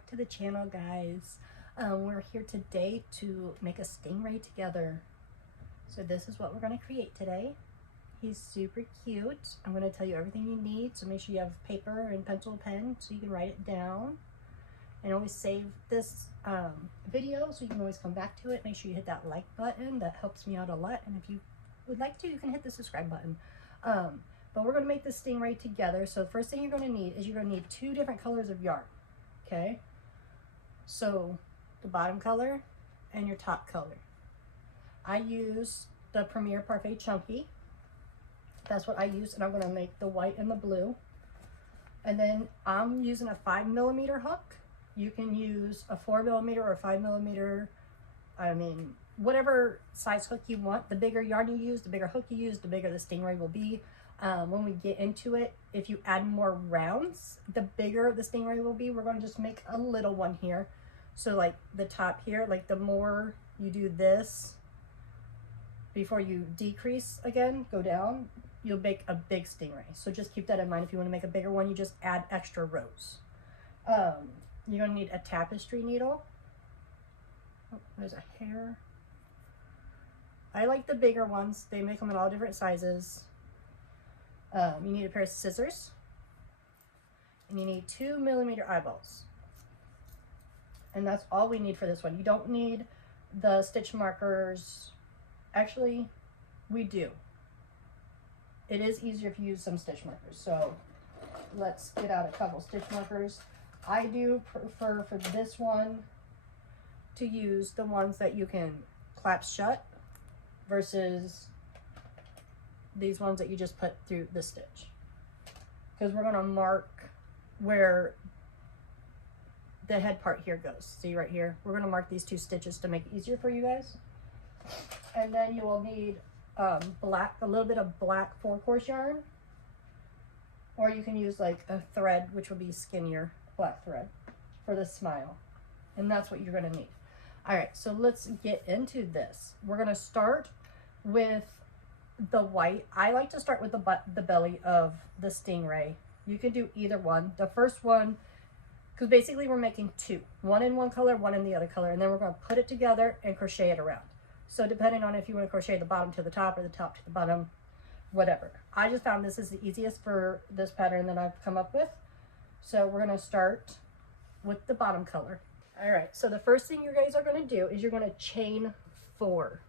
back to the channel, guys. We're here today to make a stingray together. So this is what we're going to create today. He's super cute. I'm going to tell you everything you need, so make sure you have paper and pencil and pen so you can write it down. And always save this video so you can always come back to it. Make sure you hit that like button. That helps me out a lot. And if you would like to, you can hit the subscribe button. But we're going to make this stingray together. So the first thing you're going to need is you're going to need 2 different colors of yarn. Okay? So the bottom color and your top color. I use the Premier Parfait Chunky. That's what I use, and I'm going to make the white and the blue. And then I'm using a 5mm hook. You can use a 4mm or a 5mm. I mean, whatever size hook you want. The bigger yarn you use, the bigger hook you use, the bigger the stingray will be. When we get into it, if you add more rounds, the bigger the stingray will be. We're going to just make a little one here. So like the top here, like the more you do this, before you decrease again, go down, you'll make a big stingray. So just keep that in mind. If you want to make a bigger one, you just add extra rows. You're going to need a tapestry needle. Oh, there's a hair. I like the bigger ones. They make them in all different sizes. You need a pair of scissors. And you need 2mm eyeballs. And that's all we need for this one. You don't need the stitch markers. Actually, we do. It is easier if you use some stitch markers. So let's get out a couple stitch markers. I do prefer for this one to use the ones that you can clap shut versus these ones that you just put through the stitch. Because we're going to mark where the head part here goes. See right here? We're going to mark these 2 stitches to make it easier for you guys. And then you will need a little bit of black 4-course yarn, or you can use like a thread, which will be skinnier black thread for the smile. And that's what you're going to need. All right, so let's get into this. We're going to start with the white. I like to start with the belly of the stingray. You can do either one. The first one, because basically we're making 2, one in one color, one in the other color, and then we're going to put it together and crochet it around. So depending on if you want to crochet the bottom to the top or the top to the bottom, whatever. I just found this is the easiest for this pattern that I've come up with. So we're going to start with the bottom color. All right, so the first thing you guys are going to do is you're going to chain 4.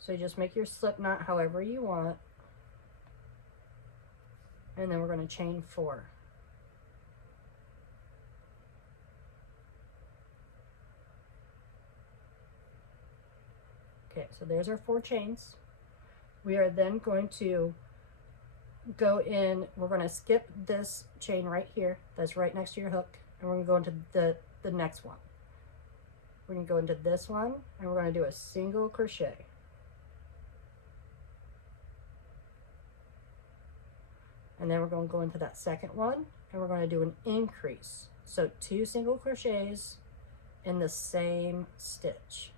So you just make your slip knot however you want. And then we're going to chain 4. Okay, so there's our 4 chains. We are then going to go in, we're going to skip this chain right here that's right next to your hook, and we're going to go into the next one. We're going to go into this one, and we're going to do a single crochet. And then we're going to go into that second one, and we're going to do an increase. So 2 single crochets in the same stitch.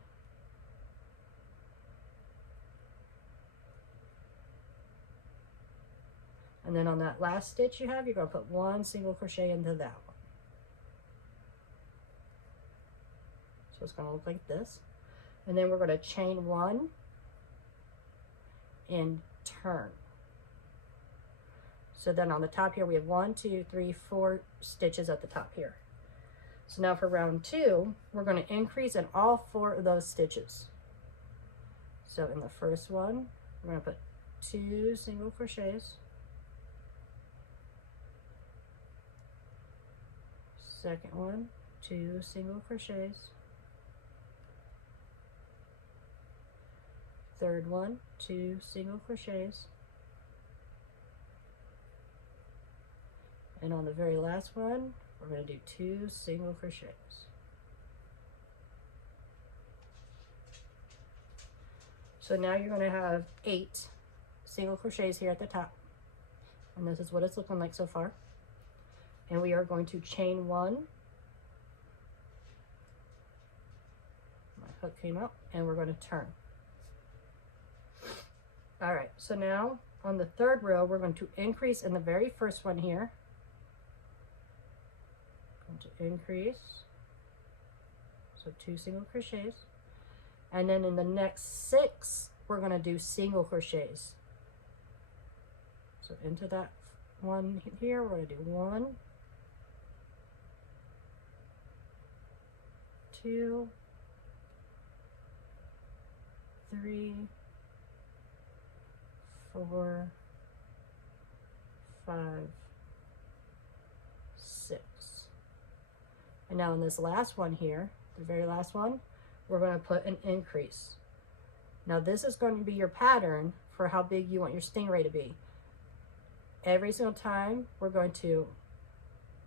And then on that last stitch you have, you're going to put 1 single crochet into that one. So it's going to look like this. And then we're going to chain 1 and turn. So then on the top here we have 1, 2, 3, 4 stitches at the top here. So now for round 2, we're going to increase in all 4 of those stitches. So in the first one, we're going to put 2 single crochets. Second one, 2 single crochets. Third one, 2 single crochets. And on the very last one, we're going to do 2 single crochets. So now you're going to have 8 single crochets here at the top. And this is what it's looking like so far. And we are going to chain 1. My hook came out, and we're going to turn. All right, so now on the 3rd row, we're going to increase in the very first one here. going to increase, so 2 single crochets, and then in the next 6 we're going to do single crochets. So into that one here we're going to do 1, 2, 3, 4, 5, 6. And now in this last one here, the very last one, we're going to put an increase. Now this is going to be your pattern for how big you want your stingray to be. Every single time we're going to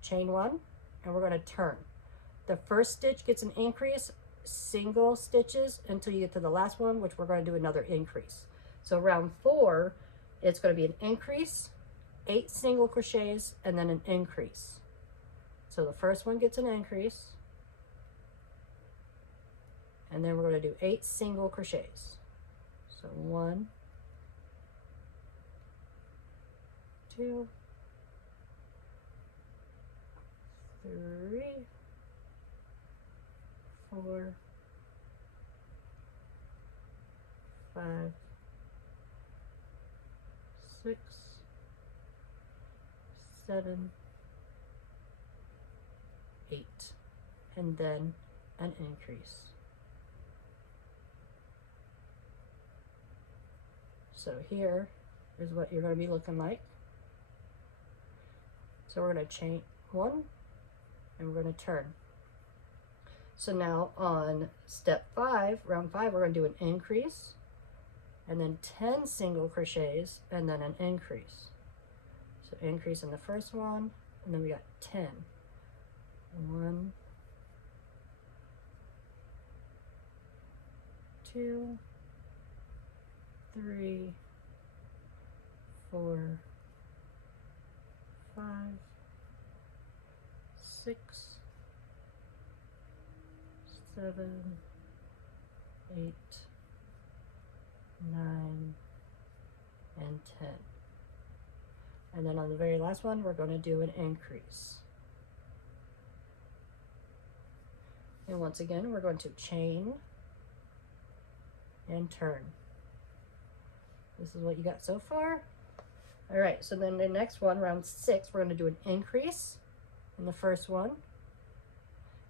chain 1 and we're going to turn. The first stitch gets an increase, single stitches until you get to the last one, which we're going to do another increase. So round 4, it's going to be an increase, 8 single crochets, and then an increase. So the first one gets an increase, and then we're going to do 8 single crochets. So 1, 2, 3, 4, 5, 6, 7, 8, and then an increase. So here is what you're going to be looking like. So we're going to chain 1 and we're going to turn. So now on step 5, round 5, we're going to do an increase and then 10 single crochets and then an increase. So increase in the first one, and then we got 10. 1, 2, 3, 4, 5, 6, 7, 8, 9, and 10. And then on the very last one, we're going to do an increase. And once again, we're going to chain and turn. This is what you got so far. All right, so then the next one, round 6, we're going to do an increase in the first one.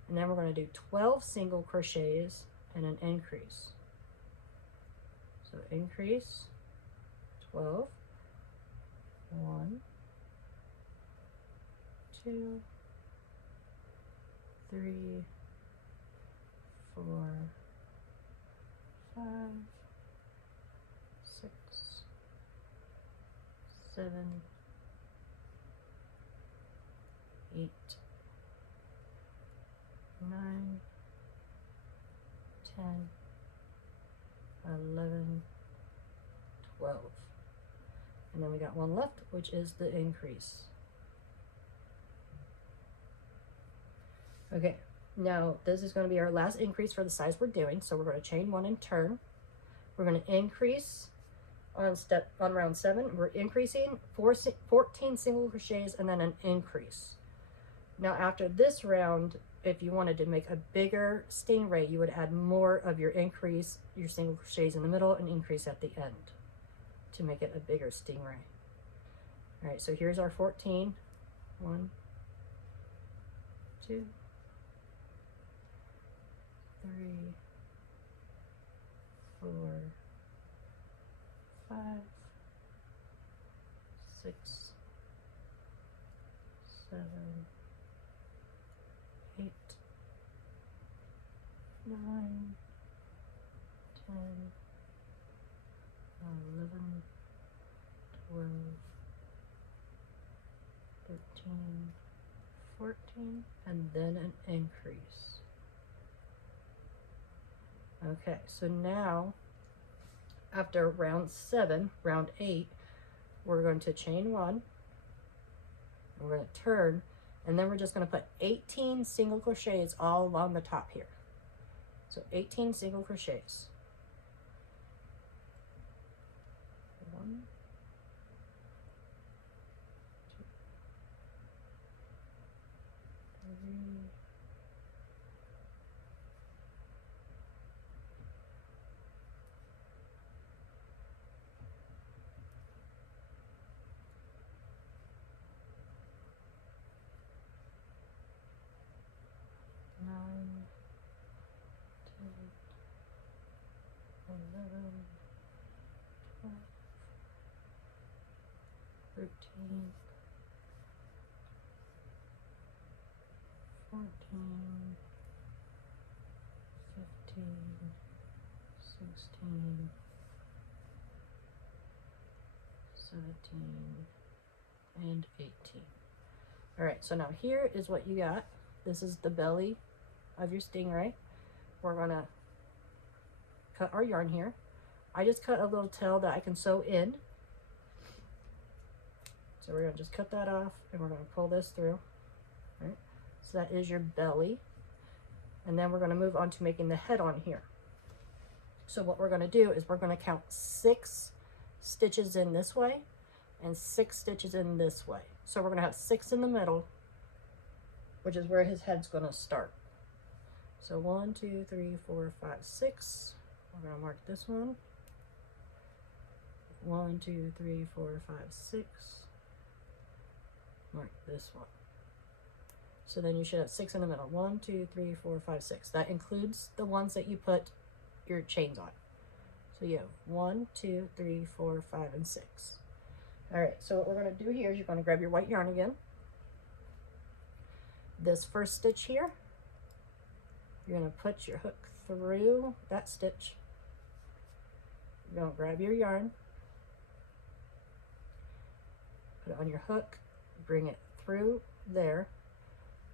And then we're going to do 12 single crochets and an increase. So increase, 12, 1, 2, 3, 4, 5, 6, 7, 8, 9, 10, 11, 12. And then we got one left, which is the increase. Okay, now this is going to be our last increase for the size we're doing. So we're going to chain 1 and turn. We're going to increase on round 7. We're increasing 14 single crochets and then an increase. Now after this round, if you wanted to make a bigger stingray, you would add more of your increase, your single crochets in the middle, and increase at the end to make it a bigger stingray. All right, so here's our 14. 1, 2, 3, 4, 5, 6, 7, 8, 9, 10, 11, 12, 13, 14, and then an increase. Okay, so now after round 7, round 8, we're going to chain 1, we're going to turn, and then we're just going to put 18 single crochets all along the top here. So 18 single crochets. 1, 2, 3, 3, 9, 10, 11, 12, 13, 14, 15, 16, 17, and 18. All right, so now here is what you got. This is the belly of your stingray. We're gonna cut our yarn here. I just cut a little tail that I can sew in. So we're gonna just cut that off and we're gonna pull this through. All right, so that is your belly. And then we're gonna move on to making the head on here. So what we're gonna do is we're gonna count 6 stitches in this way and 6 stitches in this way. So we're gonna have 6 in the middle, which is where his head's gonna start. So 1, 2, 3, 4, 5, 6. We're gonna mark this one. 1, 2, 3, 4, 5, 6. Mark this one. So then you should have 6 in the middle. 1, 2, 3, 4, 5, 6. That includes the ones that you put your chains on. So you have 1, 2, 3, 4, 5, and 6. All right, so what we're gonna do here is you're gonna grab your white yarn again. This first stitch here, you're gonna put your hook through that stitch. You're gonna grab your yarn, put it on your hook, bring it through there,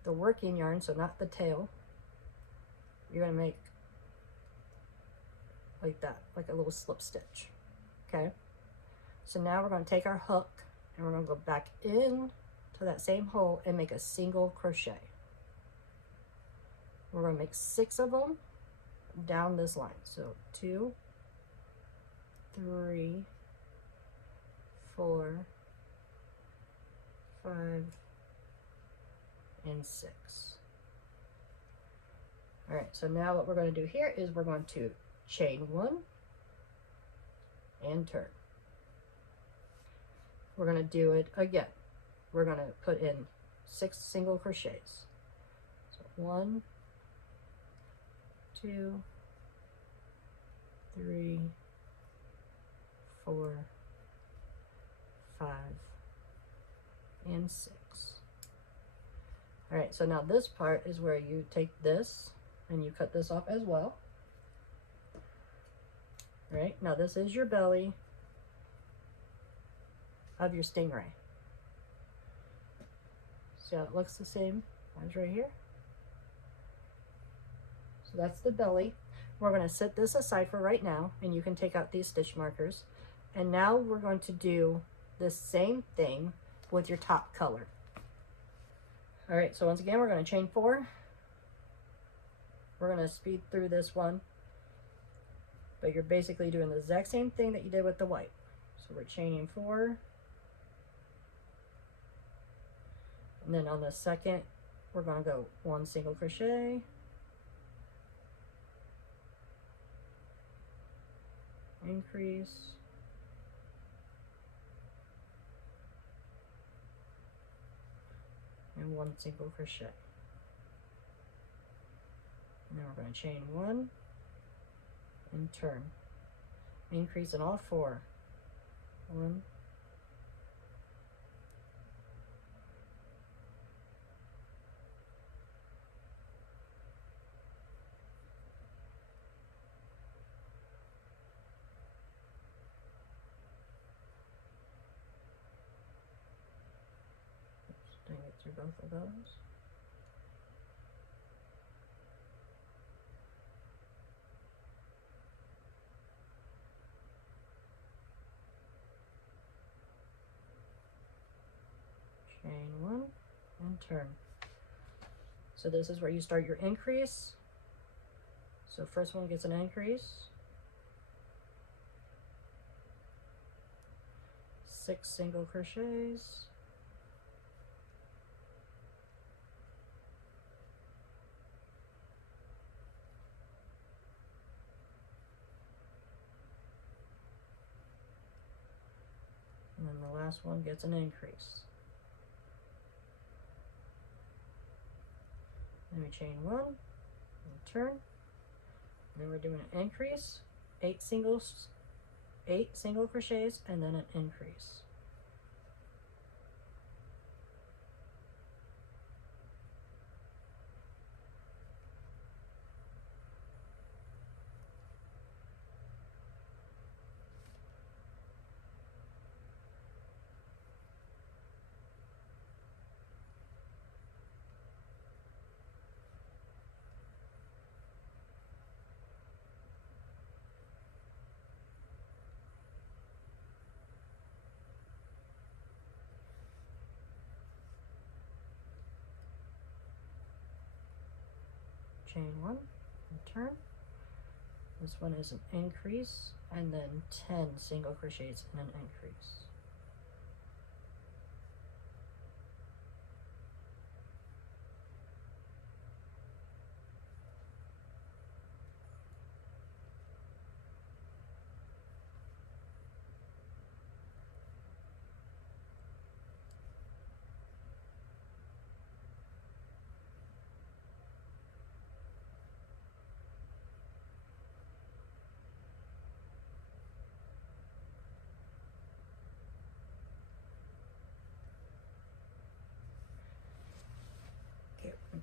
the working yarn, so not the tail. You're gonna make like that, like a little slip stitch, okay? So now we're gonna take our hook and we're gonna go back in to that same hole and make a single crochet. We're gonna make 6 of them down this line. So 2, 3, 4, 5, and 6. All right, so now what we're going to do here is we're going to chain 1 and turn. We're going to do it again. We're going to put in 6 single crochets. So 1, 2, 3, 4, 5, and 6. All right, so now this part is where you take this and you cut this off as well. All right, now this is your belly of your stingray. See how it looks the same as right here? So that's the belly. We're going to set this aside for right now, and you can take out these stitch markers. And now we're going to do the same thing with your top color. All right, so once again, we're going to chain 4. We're going to speed through this one, but you're basically doing the exact same thing that you did with the white. So we're chaining 4. And then on the second, we're going to go 1 single crochet, increase, and 1 single crochet. Now we're going to chain 1 and turn. Increase in all 4. 1, 2. Dang it, through both of those. Chain 1 and turn. So this is where you start your increase. So first one gets an increase. 6 single crochets. and then the last one gets an increase. Then we chain 1 and turn, and then we're doing an increase, 8 single crochets, and then an increase. Chain 1 and turn. This one is an increase, and then 10 single crochets and an increase.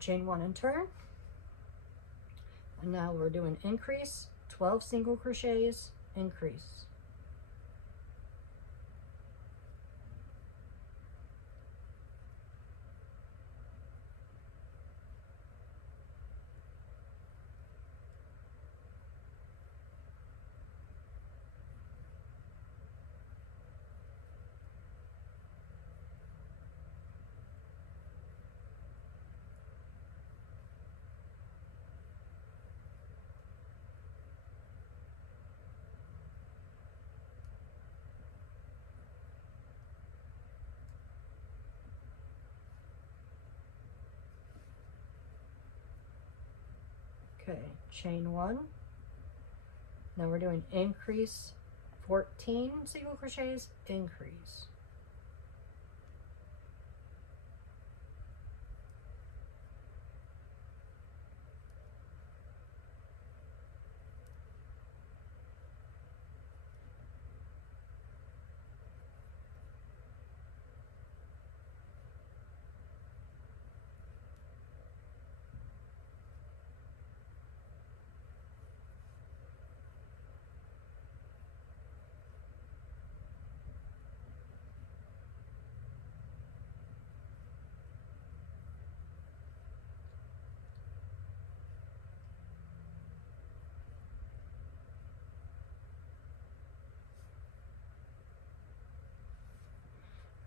Chain 1 and turn, and now we're doing increase, 12 single crochets, increase. Okay, chain 1. Now we're doing increase, 14 single crochets, increase.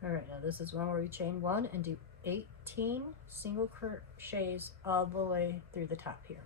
All right, now this is one where we chain 1 and do 18 single crochets all the way through the top here.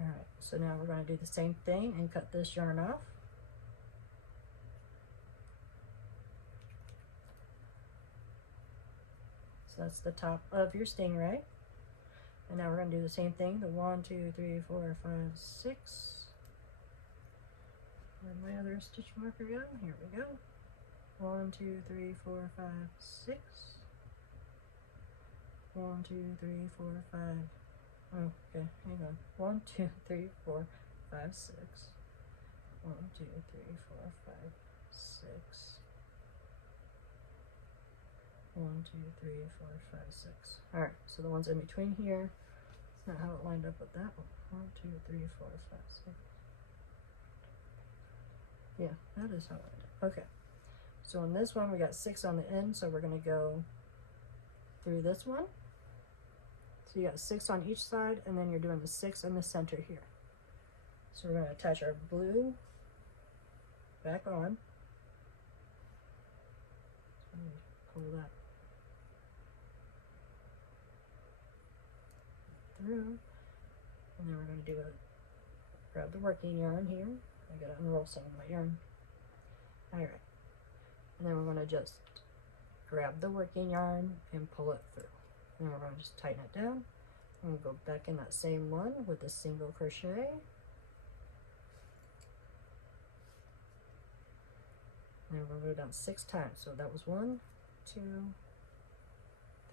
Alright, so now we're going to do the same thing and cut this yarn off. So that's the top of your stingray. And now we're going to do the same thing, the 1, 2, 3, 4, 5, 6. Where'd my other stitch marker go? Here we go. 1, 2, 3, 4, 5, 6. 1, 2, 3, 4, 5. Oh, okay, hang on. 1, 2, 3, 4, 5, 6. 1, 2, 3, 4, 5, 6. 1, 2, 3, 4, 5, 6. Alright, so the ones in between here, that's not how it lined up with that one. 1, 2, 3, 4, 5, 6. Yeah, that is how I did it. Okay, so on this one we got 6 on the end, so we're going to go through this one. So you got 6 on each side, and then you're doing the 6 in the center here. So we're going to attach our blue back on. So pull that through, and then we're going to do grab the working yarn here. I got to unroll some of my yarn. All right, and then we're going to just grab the working yarn and pull it through. And we're going to just tighten it down. And we'll go back in that same one with a single crochet. And we're going to go down 6 times. So that was 1, 2,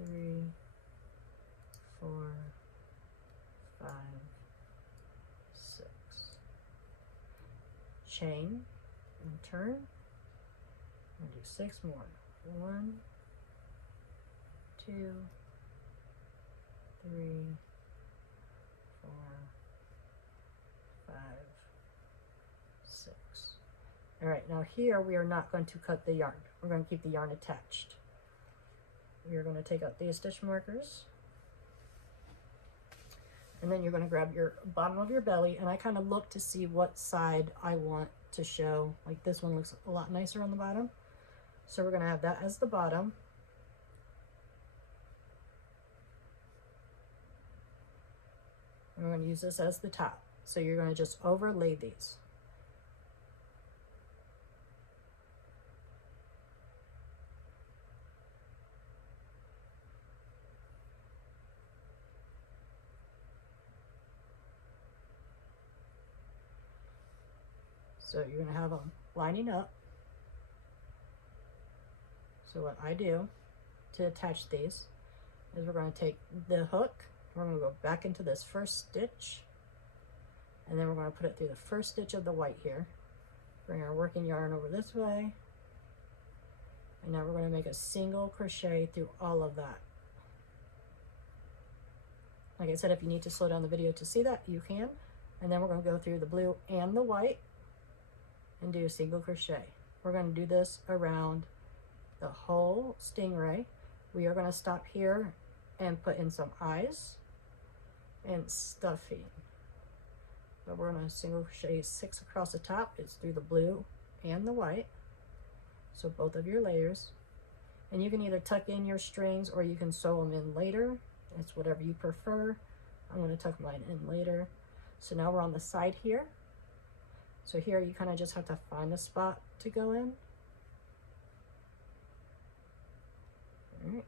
3, 4, 5, 6. Chain and turn. And do 6 more. 1, 2, 3, 4, 5, 6. All right, now here we are not going to cut the yarn. We're going to keep the yarn attached. We are going to take out these stitch markers, and then you're going to grab your bottom of your belly, and I kind of look to see what side I want to show. Like this one looks a lot nicer on the bottom, so we're going to have that as the bottom. And we're going to use this as the top. So you're going to just overlay these. So you're going to have them lining up. So what I do to attach these is we're going to take the hook, we're going to go back into this first stitch, and then we're going to put it through the first stitch of the white here. Bring our working yarn over this way, and now we're going to make a single crochet through all of that. Like I said, if you need to slow down the video to see that, you can. And then we're going to go through the blue and the white and do a single crochet. We're going to do this around the whole stingray. We are going to stop here and put in some eyes and stuffing. But we're going to single crochet 6 across the top. It's through the blue and the white, so both of your layers. And you can either tuck in your strings or you can sew them in later. It's whatever you prefer. I'm going to tuck mine in later. So now we're on the side here. So here you kind of just have to find a spot to go in. All right.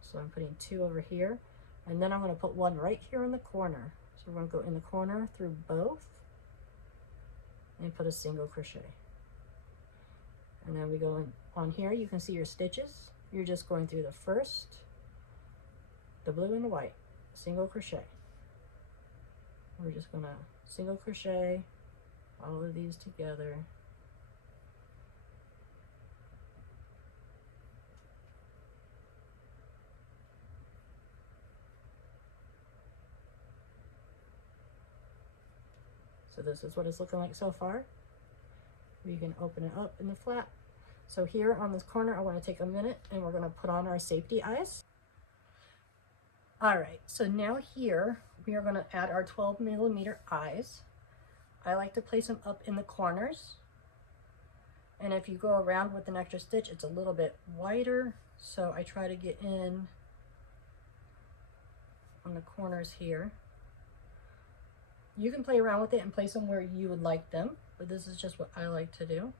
So I'm putting 2 over here, and then I'm going to put 1 right here in the corner. So we're going to go in the corner through both and put a single crochet. And then we go in on here. You can see your stitches. You're just going through the first, the blue and the white, single crochet. We're just going to single crochet all of these together. So this is what it's looking like so far. We can open it up in the flap. So here on this corner, I want to take a minute and we're going to put on our safety eyes. All right, so now here we are going to add our 12mm eyes. I like to place them up in the corners. And if you go around with an extra stitch, it's a little bit wider. So I try to get in on the corners here. You can play around with it and place them where you would like them, but this is just what I like to do.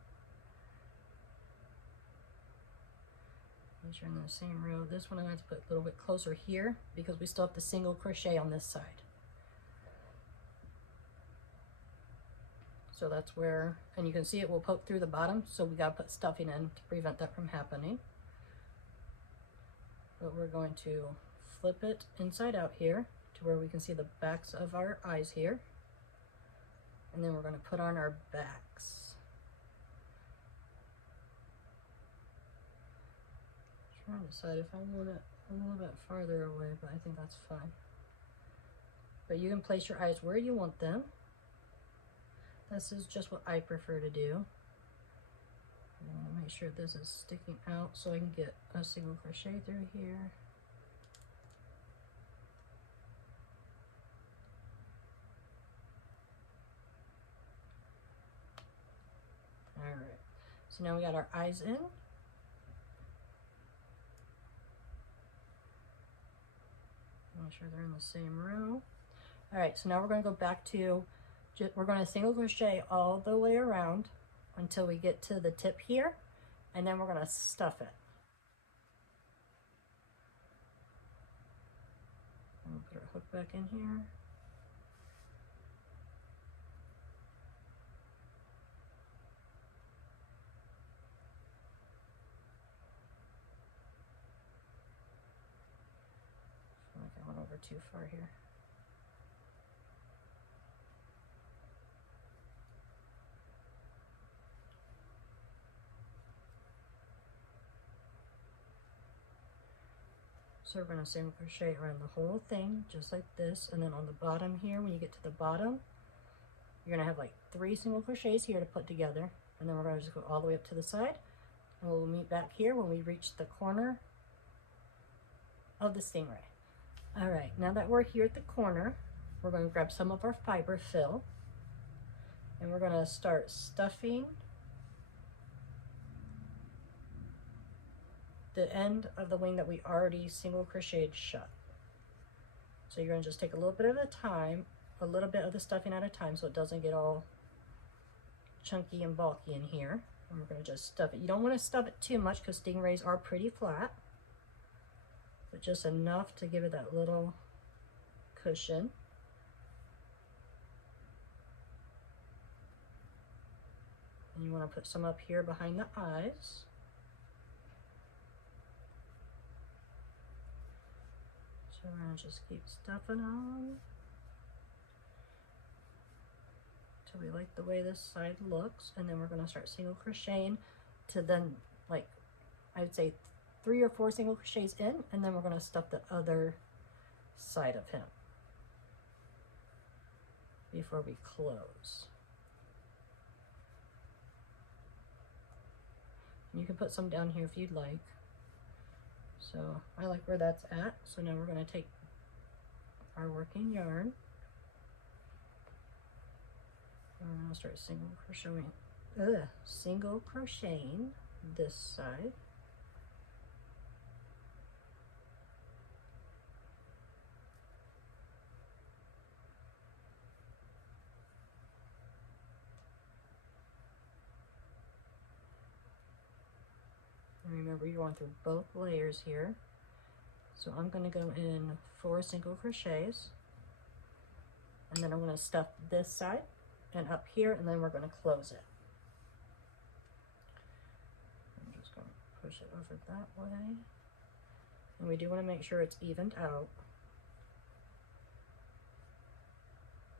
Make sure in the same row. This one I'm going to put a little bit closer here because we still have the single crochet on this side. So that's where, and you can see it will poke through the bottom, so we got to put stuffing in to prevent that from happening. But we're going to flip it inside out here to where we can see the backs of our eyes here. And then we're going to put on our backs. I'm trying to decide if I want it a little bit farther away, but I think that's fine. But you can place your eyes where you want them. This is just what I prefer to do. I want to make sure this is sticking out so I can get a single crochet through here. Alright, so now we got our eyes in. Make sure they're in the same row. Alright, so now we're going to go back to, we're going to single crochet all the way around until we get to the tip here, and then we're going to stuff it. And we'll put our hook back in here. I feel like I went over too far here. So we're going to single crochet around the whole thing, just like this, and then on the bottom here, when you get to the bottom, you're going to have like 3 single crochets here to put together, and then we're going to just go all the way up to the side, and we'll meet back here when we reach the corner of the stingray. Alright, now that we're here at the corner, we're going to grab some of our fiber fill, and we're going to start stuffing the end of the wing that we already single crocheted shut. So you're going to just take a little bit of the time, a little bit of the stuffing at a time, so it doesn't get all chunky and bulky in here. And we're going to just stuff it. You don't want to stuff it too much because stingrays are pretty flat, but just enough to give it that little cushion. And you want to put some up here behind the eyes. So we're going to just keep stuffing on till we like the way this side looks, and then we're going to start single crocheting to then, like, I'd say 3 or 4 single crochets in, and then we're going to stuff the other side of him before we close. You can put some down here if you'd like. So I like where that's at. So now we're going to take our working yarn. And we're going to start single crocheting this side. Remember, you're going through both layers here. So I'm going to go in 4 single crochets, and then I'm going to stuff this side and up here, and then we're going to close it. I'm just going to push it over that way, and we do want to make sure it's evened out.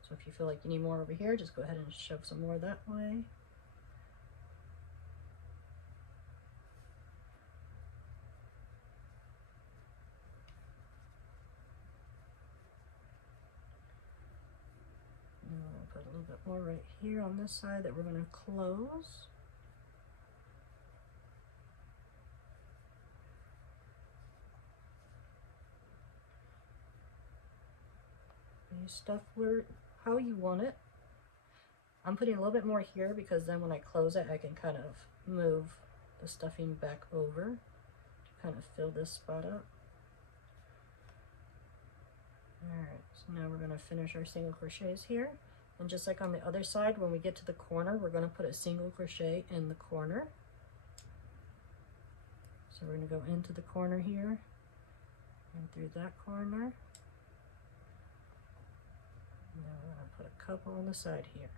So if you feel like you need more over here, just go ahead and shove some more that way. Put a little bit more right here on this side that we're going to close. You stuff where how you want it. I'm putting a little bit more here because then when I close it, I can kind of move the stuffing back over to kind of fill this spot up. Alright, so now we're going to finish our single crochets here. And just like on the other side, when we get to the corner, we're going to put a single crochet in the corner. So we're going to go into the corner here and through that corner. And then we're going to put a couple on the side here.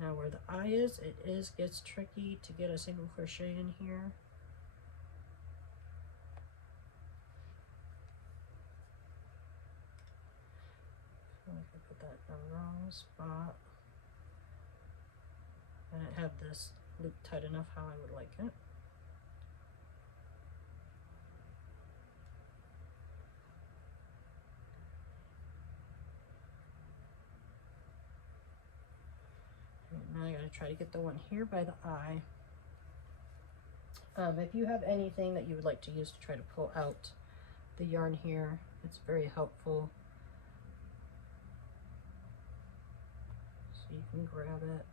Now where the eye is, gets tricky to get a single crochet in here. I feel like I put that in the wrong spot. I didn't have this loop tight enough how I would like it. gonna try to get the one here by the eye. If you have anything that you would like to use to try to pull out the yarn here, it's very helpful. So you can grab it.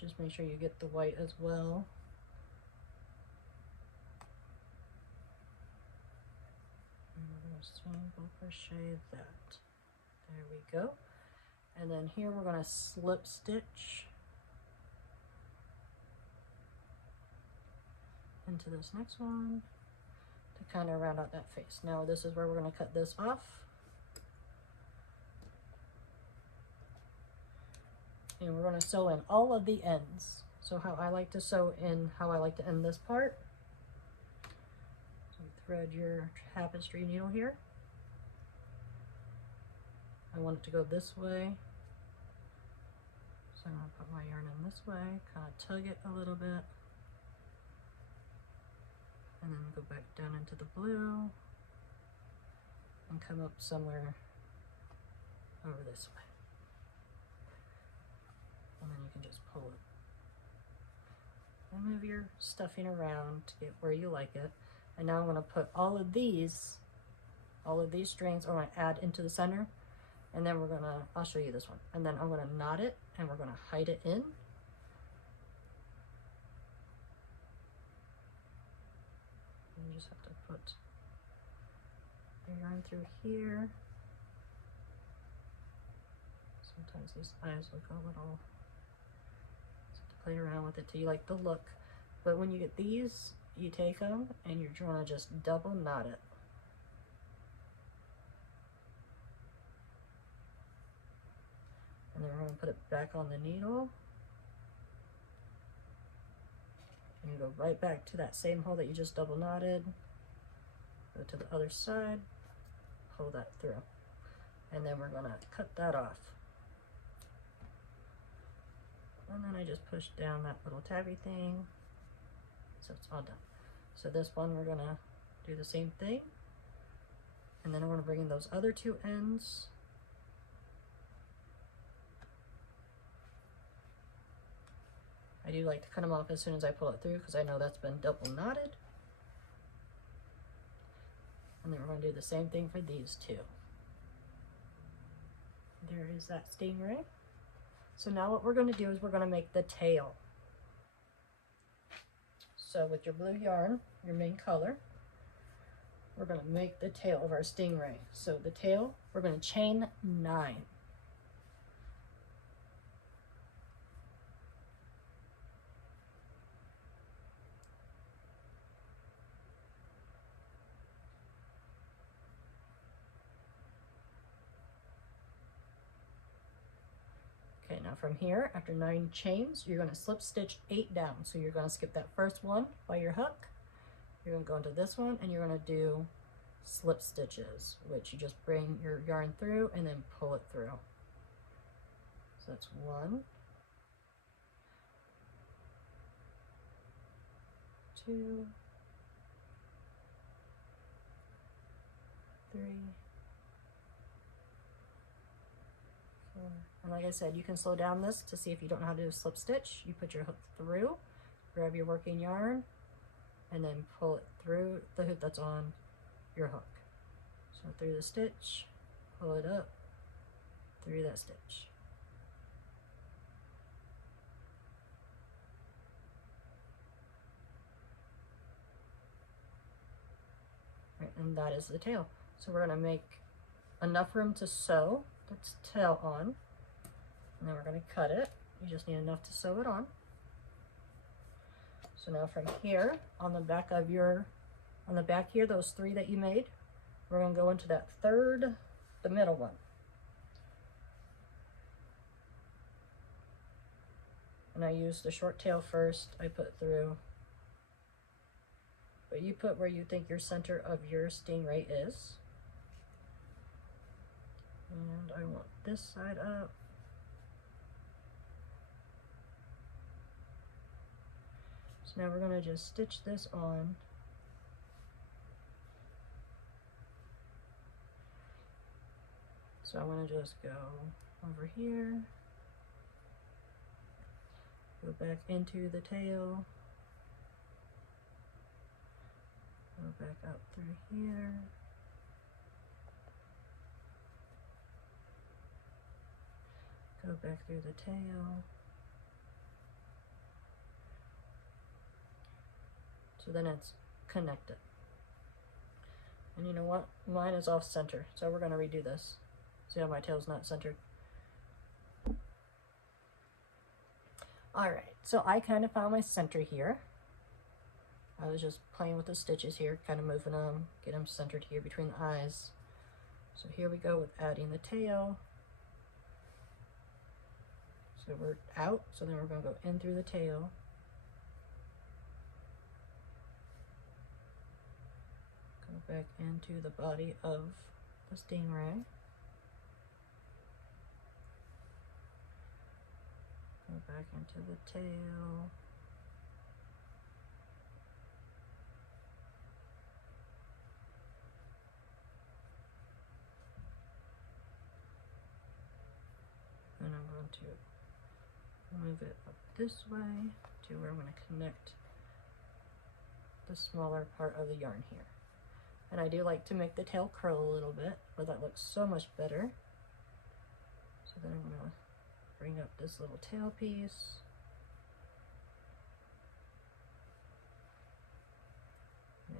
Just make sure you get the white as well. And we're going to single crochet that. There we go. And then here we're going to slip stitch into this next one to kind of round out that face. Now this is where we're going to cut this off. And we're going to sew in all of the ends. So how I like to sew in, how I like to end this part. So thread your tapestry needle here. I want it to go this way. So I'm going to put my yarn in this way, kind of tug it a little bit. And then go back down into the blue and come up somewhere over this way. And then you can just pull it and move your stuffing around to get where you like it. And now I'm going to put all of these strings I'm going to add into the center, and then we're going to, I'll show you this one, and then I'm going to knot it and we're going to hide it in. You just have to put your yarn through here. Sometimes these eyes look a little, play around with it till you like the look. But when you get these, you take them and you're trying to just double knot it. And then we're going to put it back on the needle. And you go right back to that same hole that you just double knotted. Go to the other side, pull that through. And then we're going to cut that off. And then I just push down that little tabby thing, so it's all done. So this one we're gonna do the same thing, and then I'm gonna bring in those other two ends. I do like to cut them off as soon as I pull it through because I know that's been double knotted. And then we're gonna do the same thing for these two. There is that stingray. So now what we're going to do is we're going to make the tail. So with your blue yarn, your main color, we're going to make the tail of our stingray. So the tail, we're going to chain 9. Okay, now from here, after 9 chains, you're going to slip stitch 8 down. So you're going to skip that first one by your hook. You're going to go into this one and you're going to do slip stitches, which you just bring your yarn through and then pull it through. So that's 1, 2, 3, 4. And like I said, you can slow down this to see if you don't know how to do a slip stitch. You put your hook through, grab your working yarn, and then pull it through the hook that's on your hook. So through the stitch, pull it up, through that stitch. Right, and that is the tail. So we're going to make enough room to sew the tail on, and then we're going to cut it. You just need enough to sew it on. So now from here, on the back of your, on the back here, those 3 that you made, we're going to go into that third, the middle one. And I use the short tail first, I put through. But you put where you think your center of your stingray is. And I want this side up. So now we're going to just stitch this on. So I'm going to just go over here, go back into the tail, go back up through here, go back through the tail. So then it's connected. And you know what? Mine is off center, so we're going to redo this. See how my tail's not centered? Alright, so I kind of found my center here. I was just playing with the stitches here, kind of moving them, get them centered here between the eyes. So here we go with adding the tail. So we're out, so then we're going to go in through the tail. Go back into the body of the stingray. Go back into the tail. And I'm going to move it up this way to where I'm going to connect the smaller part of the yarn here. And I do like to make the tail curl a little bit, but that looks so much better. So then I'm going to bring up this little tail piece.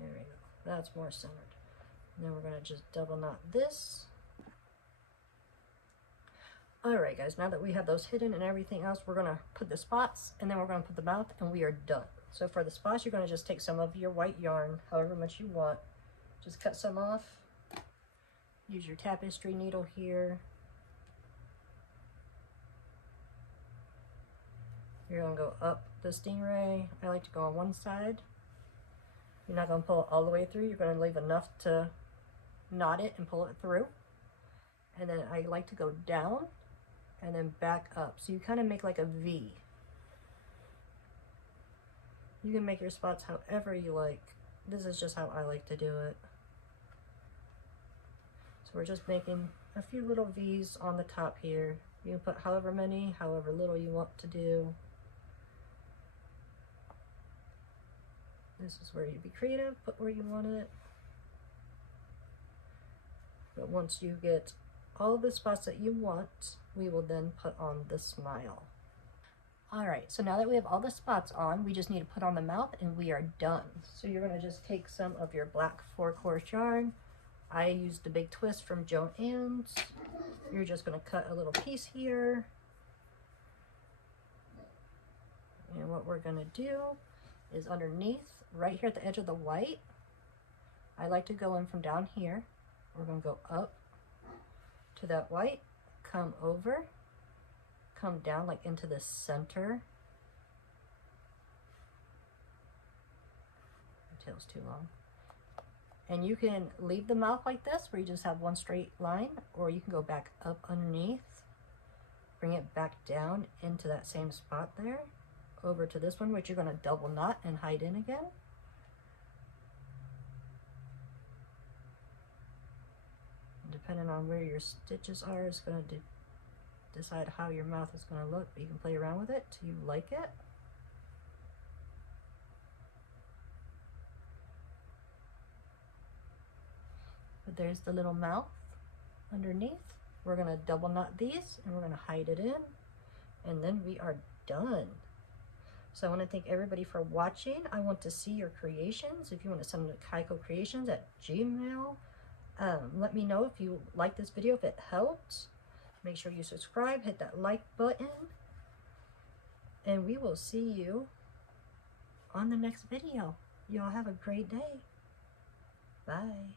There we go. That's more centered. And then we're going to just double knot this. Alright guys, now that we have those hidden and everything else, we're going to put the spots and then we're going to put the mouth and we are done. So for the spots, you're going to just take some of your white yarn, however much you want. Just cut some off. Use your tapestry needle here. You're going to go up the stingray. I like to go on one side. You're not going to pull it all the way through. You're going to leave enough to knot it and pull it through. And then I like to go down and then back up. So you kind of make like a V. You can make your spots however you like. This is just how I like to do it. So we're just making a few little V's on the top here. You can put however many, however little you want to do. This is where you be creative, put where you want it. But once you get all the spots that you want, we will then put on the smile. Alright, so now that we have all the spots on, we just need to put on the mouth and we are done. So you're going to just take some of your black 4-course yarn. I used the big twist from Joann's. You're just going to cut a little piece here. And what we're going to do is underneath, right here at the edge of the white, I like to go in from down here. We're going to go up to that white, come over, come down like into the center. My tail's too long. And you can leave the mouth like this where you just have one straight line, or you can go back up underneath, bring it back down into that same spot there, over to this one, which you're going to double knot and hide in again. And depending on where your stitches are, it's going to decide how your mouth is going to look, but you can play around with it till you like it. But there's the little mouth underneath. We're going to double knot these and we're going to hide it in, and then we are done. So I want to thank everybody for watching. I want to see your creations. If you want to send them to kaikocreations@gmail.com. Let me know if you like this video, if it helped. Make sure you subscribe, hit that like button, and we will see you on the next video. Y'all have a great day. Bye.